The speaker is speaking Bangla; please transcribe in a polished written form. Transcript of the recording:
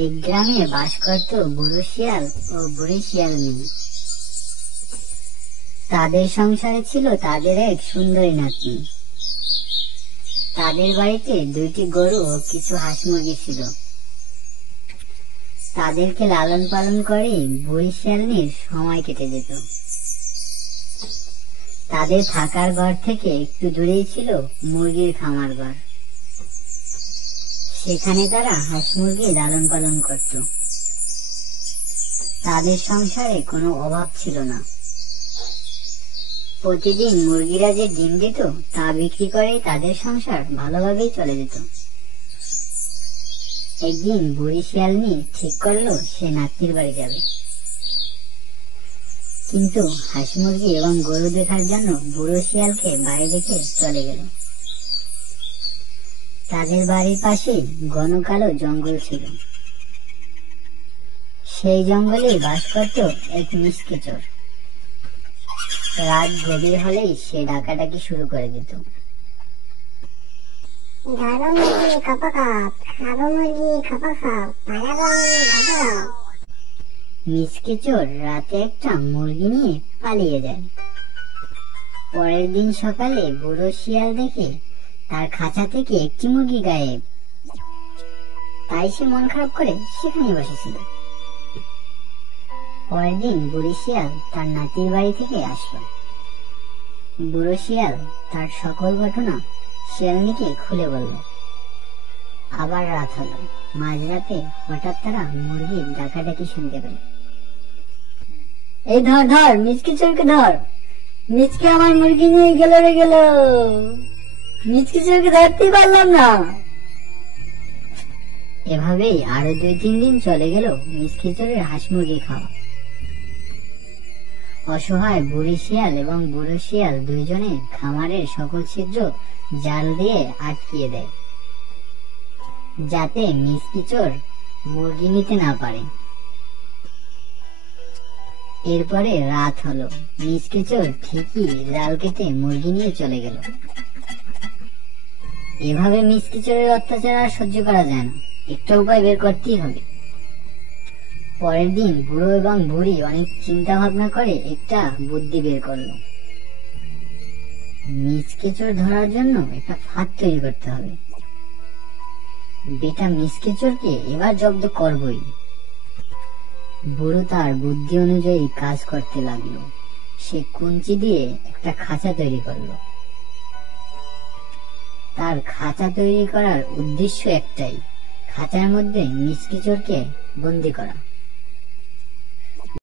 এক গ্রামে বাস করত বুড়ো শিয়াল ও বুড়ি শিয়ালনী। তাদের সংসারে ছিল তাদের এক সুন্দরী নাতনি। তাদের বাড়িতে 2টি গরু ও কিছু হাঁস মুরগি ছিল। তাদেরকে লালন পালন করে বুড়ি শিয়ালনীর সময় কেটে যেত। তাদের থাকার ঘর থেকে একটু দূরেই ছিল মুরগির খামার ঘর। সেখানে তারা হাঁস মুরগি লালন পালন করত। তাদের সংসারে কোনো অভাব ছিল না। প্রতিদিন মুরগিরা যে ডিম দিত তা বিক্রি করে তাদের সংসার ভালোভাবেই চলে যেত। একদিন বুড়ি শিয়ালনী ঠিক করলো সে নাতির বাড়ি যাবে। কিন্তু হাঁস মুরগি এবং গরু দেখার জন্য বুড়ো শিয়ালকে বাড়ি রেখে চলে গেল। তাদের বাড়ির পাশে ঘন কালো জঙ্গল ছিল। সেই জঙ্গলে বাস করত এক মিসকে চোর। রাত গভীর হলেই সে ডাকাডাকি শুরু করে দিত। ধরো মুরগি কপাকাপ, খাবো মুরগি কপাকাপ, পালাবো আমি কপাকাপ। মিসকে চোর রাতে একটা মুরগি নিয়ে পালিয়ে যায়। পরের দিন সকালে বুড়ো শিয়াল দেখে তার খাঁচা থেকে একটি মুরগি গায়েব। তাই সে মন খারাপ করে সেখানে বসেছিল। পরের দিন বুড়ি শিয়াল তার নাতির বাড়ি থেকে আসলো। বুড়ো শিয়াল তার সকল ঘটনা শিয়ালনীকে খুলে বলল। আবার রাত হলো। মাঝরাতে হঠাৎ তারা মুরগির ডাকাডাকি শুনতে পেল। এই ধর ধর, মিচকে চোরকে ধর, মিচকে আমার মুরগি নিয়ে গেল রে গেল, মিচকে চোরকে ধরতেই পারলাম না। এভাবেই আরো 2-3 দিন চলে গেল মিচকে চোরের হাঁস মুরগি খাওয়া। অসহায় বুড়ি শিয়াল এবং বুড়ো শিয়াল দুইজনে খামারের সকল ছিদ্র জাল দিয়ে আটকিয়ে দেয়, যাতে মিচকে চোর মুরগি নিতে না পারে। এরপরে রাত হলো। মিচকে চোর ঠিকই জাল কেটে মুরগি নিয়ে চলে গেল। এভাবে মিচকে চোরের অত্যাচার আর সহ্য করা যায় না, একটা উপায় বের করতেই হবে। পরের দিন বুড়ো এবং বুড়ি অনেক চিন্তা ভাবনা করে একটা বুদ্ধি বের করলো। মিচকে চোর ধরার জন্য একটা ফাঁদ তৈরি করতে হবে। বেটা মিচকে চোরকে এবার জব্দ করবই। বুড়ো তার বুদ্ধি অনুযায়ী কাজ করতে লাগলো। সে কুঞ্চি দিয়ে একটা খাঁচা তৈরি করলো। তার খাঁচা তৈরি করার উদ্দেশ্য একটাই, খাঁচার মধ্যে মিচকে চোরকে বন্দি করা।